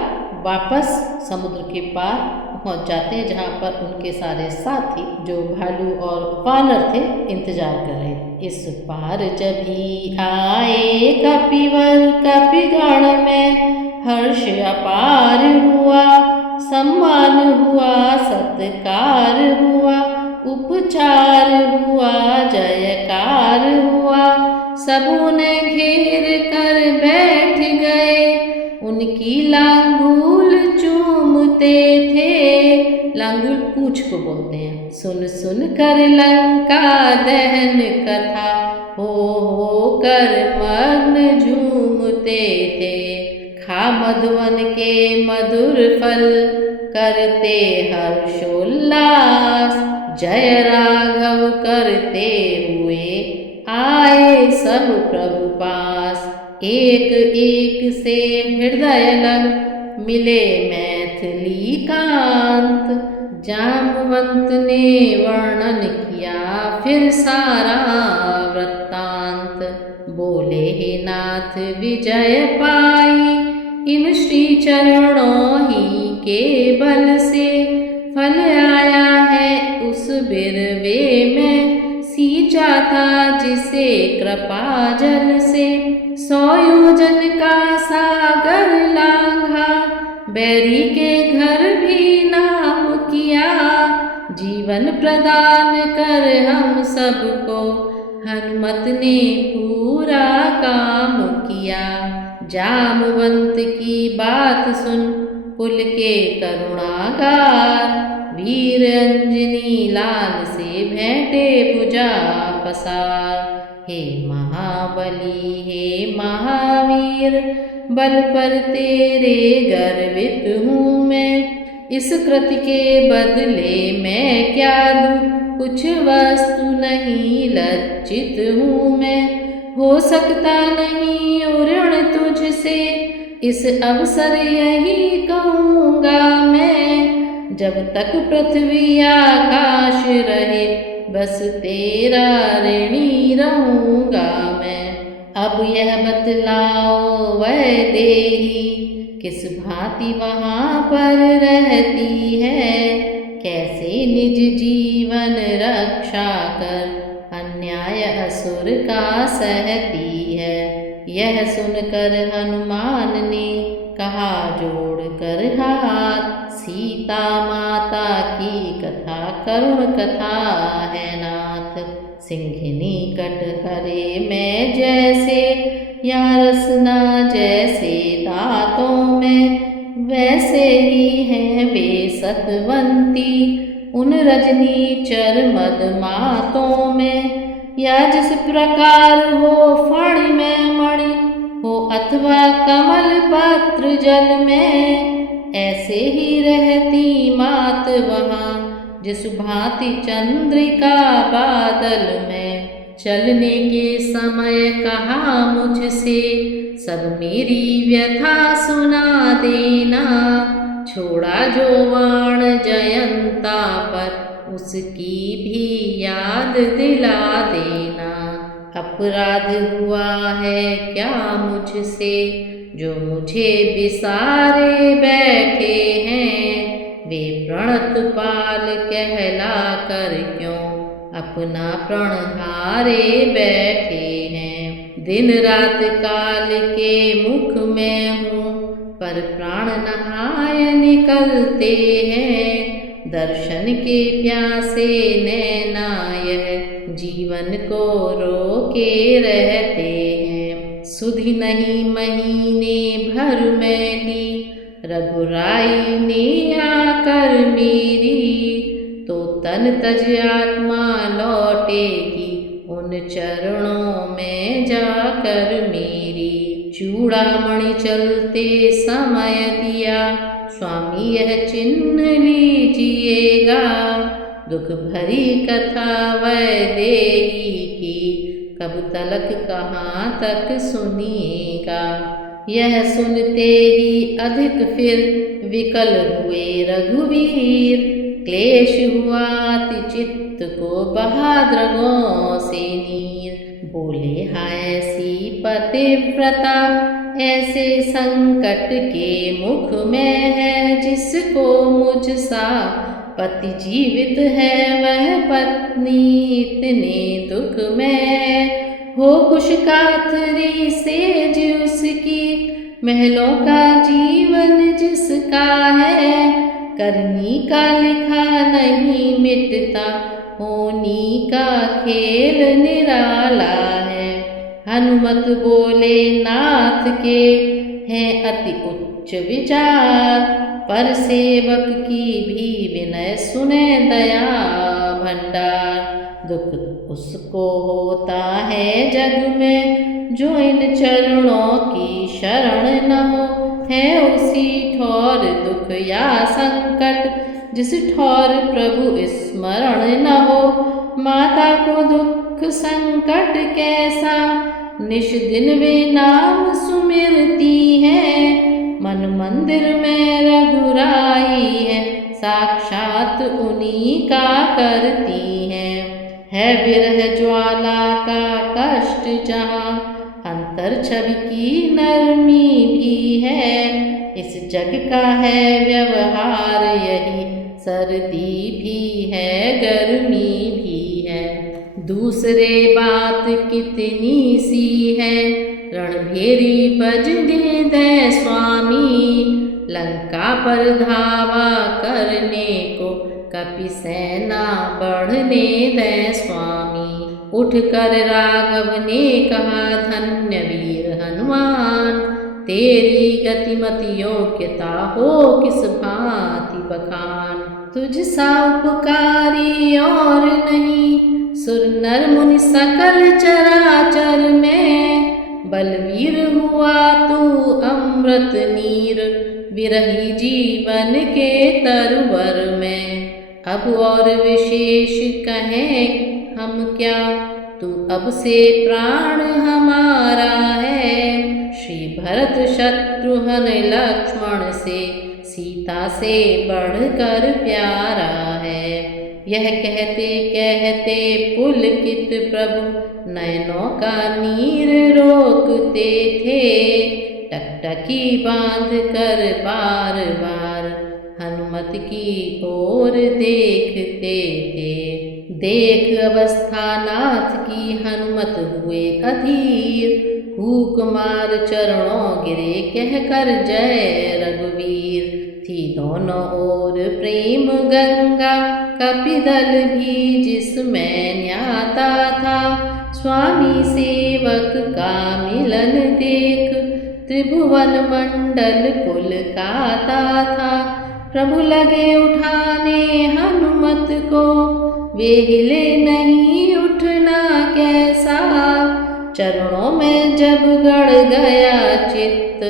वापस समुद्र के पार पहुंच जाते हैं, जहाँ पर उनके सारे साथी जो भालू और वानर थे इंतजार कर रहे थे। इस पार जब ही आए कपिवर, कपिगण में हर्ष अपार हुआ। सम्मान हुआ, सत्कार हुआ, उपचार हुआ, जयकार हुआ। सबों ने घेर कर बैठ गए, उनकी लांगूल चूमते थे। लांगूल पूंछ को बोलते हैं। सुन सुन कर लंका दहन कथा, हो कर मग्न झूमते थे। खा मधुवन के मधुर फल, करते हर्षोल्लास। जय राघव करते हुए आए सब प्रभु पास। एक एक से हृदय लग मिले मैथिली कांत। जाम्बवंत ने वर्णन किया फिर सारा वृत्तांत। बोले हे नाथ विजय पाई, इन श्री चरणों ही के बल से। फल आया है उस बिरवे में, सींचा था जिसे कृपा जल से। 100 योजन का सागर लांघा, बैरी के घर भी नाम किया। जीवन प्रदान कर हम सबको, हनुमत ने पूरा काम किया। जामवंत की बात सुन पुल के करुणागार। वीर अंजनी लाल से भेंटे भुजा पसार। हे महाबली हे महावीर, बल पर तेरे गर्वित हूँ मैं। इस कृत्य के बदले मैं क्या दूँ, कुछ वस्तु नहीं लज्जित हूँ मैं। हो सकता नहीं ऋण तुझसे, इस अवसर यही कहूँगा मैं। जब तक पृथ्वी आकाश रहे, बस तेरा ऋणी रहूँगा मैं। अब यह बतलाओ वैदेही, किस भांति वहाँ पर रहती है। कैसे निज जीवन रक्षा कर, अन्याय असुर का सहती है। यह सुनकर हनुमान ने कहा जोड़ कर हाथ। सीता माता की कथा करुण कथा है नाथ। सिंघिनी कटहरे में जैसे, या रसना जैसे दांतों में, वैसे ही है वे सतवंती उन रजनी चर मदमातों में। या जिस प्रकार हो फणि में मणि, हो अथवा कमल पत्र जल में, ऐसे ही रहती मात वहाँ, जिस भांति चंद्रिका बादल में। चलने के समय कहा मुझसे, सब मेरी व्यथा सुना देना। छोड़ा जो बाण जयंता पर, उसकी भी याद दिला देना। अपराध हुआ है क्या मुझसे, जो मुझे बिसारे बैठे हैं। वे प्रणत पाल कहला कर क्यों, अपना प्रण हारे बैठे हैं। दिन रात काल के मुख में हूँ, पर प्राण नहाय निकलते हैं। दर्शन के प्यासे नैना यह, जीवन को रोके रहते हैं। सुधि नहीं महीने भर में ली, रघुराई ने आकर मेरी। तो तन तज आत्मा लौटेगी, उन उन चरणों में जाकर मेरी चूड़ामणि चलते समय दिया, स्वामी यह चिन्ह लीजिएगा। दुख भरी कथा वैदेही की कब तलक कहाँ तक सुनिएगा। यह सुनते ही अधिक फिर विकल हुए रघुवीर, क्लेश हुआ अति चित्त को बहाद्रगों से नीर। बोले हाय सी पतिव्रता, ऐसे संकट के मुख में है, जिसको मुझ सा पति जीवित है वह पत्नी इतने दुख में। हो कुश काथरी सेज उसकी, महलों का जीवन जिसका है, करनी का लिखा नहीं मिटता, होनी का खेल निराला है। हनुमत बोले नाथ के हैं अति उच्च विचार, पर सेवक की भी विनय सुने दया भंडार। दुख उसको होता है जग में, जो इन चरणों की शरण न हो, है उसी ठौर दुख या संकट, जिस ठौर प्रभु स्मरण न हो। माता को दुख संकट कैसा, निश दिन वे नाम सुमिरती है, मन मंदिर में रघुराई है, साक्षात उन्हीं का करती है विरह ज्वाला का कष्ट जहाँ, अंतर छवि की नरमी भी है। इस जग का है व्यवहार यही, सर्दी भी है गर्मी भी है। दूसरे बात कितनी सी है, रणभेरी बजने दे स्वामी, लंका पर धावा करने को कपि सेना बढ़ने दे स्वामी। उठकर राघव ने कहा धन्य वीर हनुमान, तेरी गतिमति योग्यता हो किस भांति बखान। तुझ सा उपकारी और नहीं, सुर नर मुनि सकल चराचर में, बलवीर हुआ तू अमृत नीर, विरही जीवन के तरवर में। अब और विशेष कहें हम क्या, तू अब से प्राण हमारा है। श्री भरत शत्रुघ्न लक्ष्मण से, सीता से बढ़कर प्यारा है। यह कहते कहते पुलकित प्रभु, नयनों का नीर रोकते थे, टकटकी बांध कर बार बार हनुमत की ओर देखते थे। देख अवस्था नाथ की हनुमत हुए अधीर, हुक मार चरणों गिरे कहकर जय रघुवीर। थी दोनों ओर प्रेम गंगा, कपिदल भी जिसमें न्याता था, स्वामी सेवक का मिलन देख, त्रिभुवन मंडल पुलकाता था। प्रभु लगे उठाने हनुमत को, वे हिले नहीं उठना कैसा। चरणों में जब गड़ गया चित्त,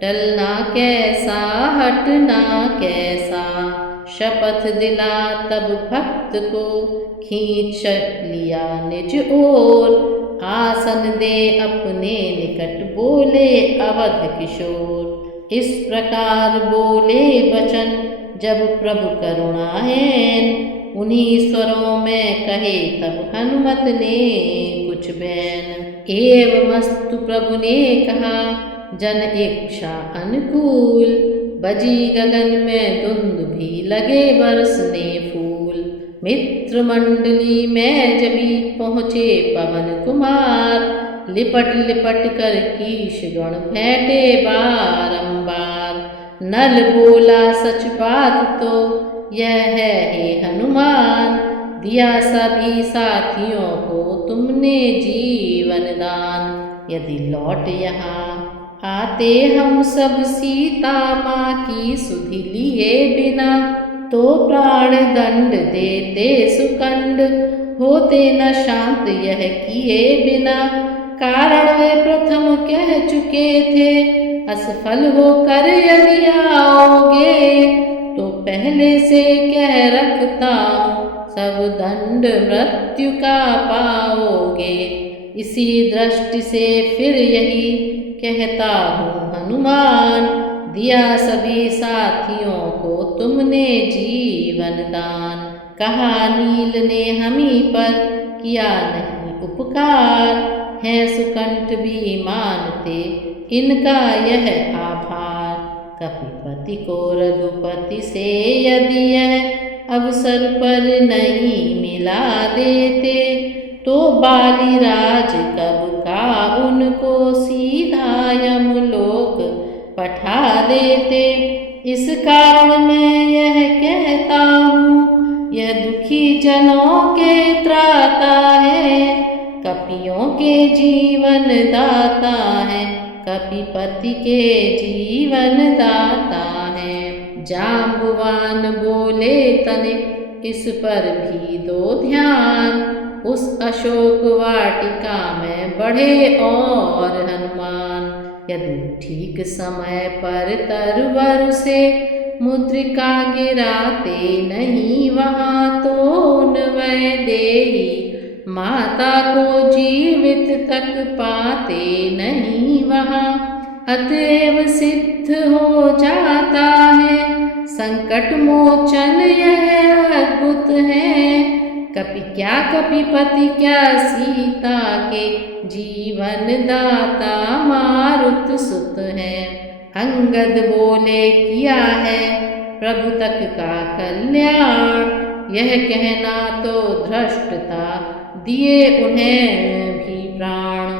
टलना कैसा हटना कैसा। शपथ दिला तब भक्त को, खींच लिया निज ओर, आसन दे अपने निकट बोले अवध किशोर। इस प्रकार बोले वचन जब प्रभु करुणाहेन, उन्हीं स्वरों में कहे तब हनुमत ने कुछ बैन। एवमस्तु प्रभु ने कहा जन इच्छा अनुकूल, बजी गगन में धुंध भी लगे बरसने फूल। मित्र मंडली में जबी पहुँचे पवन कुमार, लिपट लिपट कर कीश गण भेंटे बारंबार। नल बोला सच बात तो यह है हे हनुमान, दिया सभी साथियों को तुमने जीवन दान। यदि लौट यहाँ आते हम सब सीता माँ की सुधि लिए बिना, तो प्राण दंड देते सुकंड होते न शांत यह किए बिना। कारण वे प्रथम कह चुके थे, असफल होकर यदि आओगे तो पहले से कह रखता हूँ, सब दंड मृत्यु का पाओगे। इसी दृष्टि से फिर यही कहता हूँ हनुमान, दिया सभी साथियों को तुमने जीवन दान। कहा नील ने हमी पर किया नहीं उपकार, है सुकंठ भी मानते इनका यह आभार। कपिपति को रघुपति से यदि यह अवसर पर नहीं मिला देते, तो बालीराज कब का उनको सीधा यमलोक पठा देते। इस कारण मैं यह कहता हूँ, यह दुखी जनों के त्राता है, कपियों के जीवन दाता है, कपिपति के जीवन दाता है। जाम्बुवान बोले तनिक इस पर भी दो ध्यान, उस अशोक वाटिका में बढ़े और हनुमान। यदि ठीक समय पर तरवर से मुद्रिका गिराते नहीं वहाँ, तो उन वैदेही माता को जीवित तक पाते नहीं वहाँ। अतएव सिद्ध हो जाता है संकट मोचन यह अद्भुत है। कपि क्या कपिपति क्या सीता के जीवन दाता मारुत सुत है। अंगद बोले किया है प्रभु तक का कल्याण, यह कहना तो धृष्टता दिए उन्हें भी प्राण।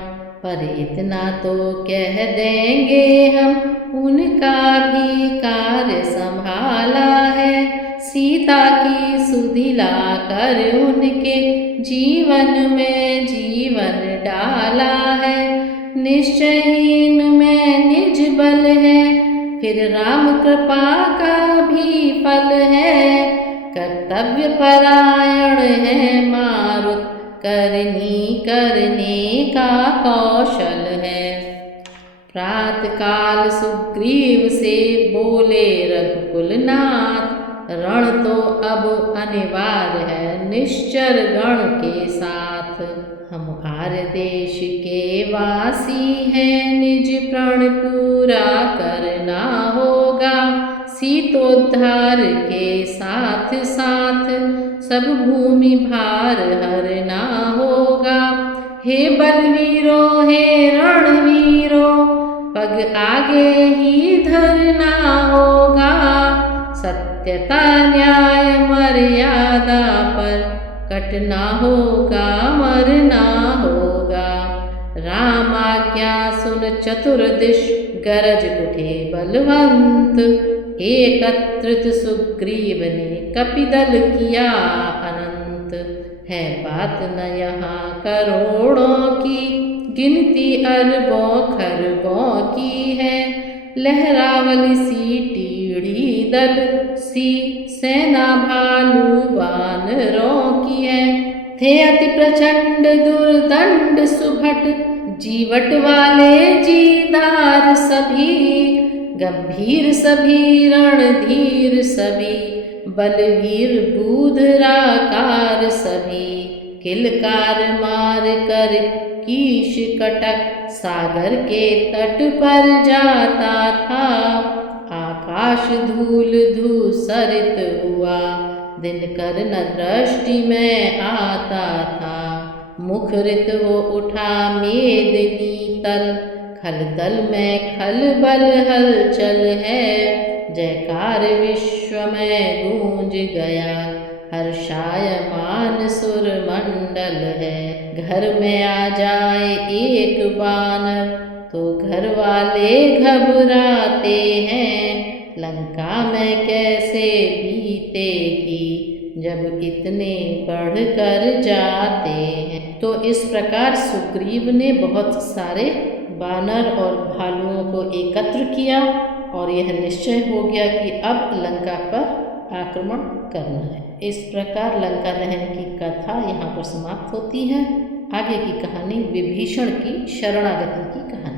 पर इतना तो कह देंगे हम, उनका भी कार्य संभाला है। सीता की सुधिला कर उनके जीवन में जीवन डाला है। निश्चयहीन में निज बल है, फिर राम कृपा का भी फल है। कर्तव्य परायण है मारुत, करनी करने का कौशल है। प्रात काल सुग्रीव से बोले रघुकुलनाथ, रण तो अब अनिवार्य है निश्चर गण के साथ। हम आर्य देश के वासी हैं, निज प्रण पूरा करना होगा। सीतोद्धार के साथ साथ सब भूमि भार हरना होगा। हे बलवीरों हे रणवीरों, पग आगे ही धरना होगा। सत्यता न्याय मर्यादा पर कटना होगा मरना होगा। राम आज्ञा सुन चतुर्दिश गरज उठे बलवंत। एकत्रित सुग्रीव ने कपिदल किया अनंत। है बात न यहाँ करोड़ों की, गिनती अरबों खरबों की है। लहरावली सी टीढ़ी दल सी सेना भालू वानरों की है। थे अति प्रचंड दुर्दंड सुभट, जीवट वाले जीदार सभी। गंभीर सभी रणधीर सभी, बलवीर बूधराकार सभी। किलकार मार कर कीश कटक, सागर के तट पर जाता था। आकाश धूल धूसरित हुआ, दिनकर न दृष्टि में आता था। मुखरित हो उठा मेदिनी तल, खलदल में खलबल हलचल है। जयकार विश्व में गूंज गया, हर्षायमान सुर मंडल है। घर में आ जाए एक बानर, तो घर वाले घबराते हैं। लंका में कैसे बीतेगी, जब इतने बढ़ कर जाते हैं। तो इस प्रकार सुग्रीव ने बहुत सारे बानर और भालुओं को एकत्र किया और यह निश्चय हो गया कि अब लंका पर आक्रमण करना है। इस प्रकार लंका दहन की कथा यहाँ पर समाप्त होती है। आगे की कहानी विभीषण की शरणागति की कहानी।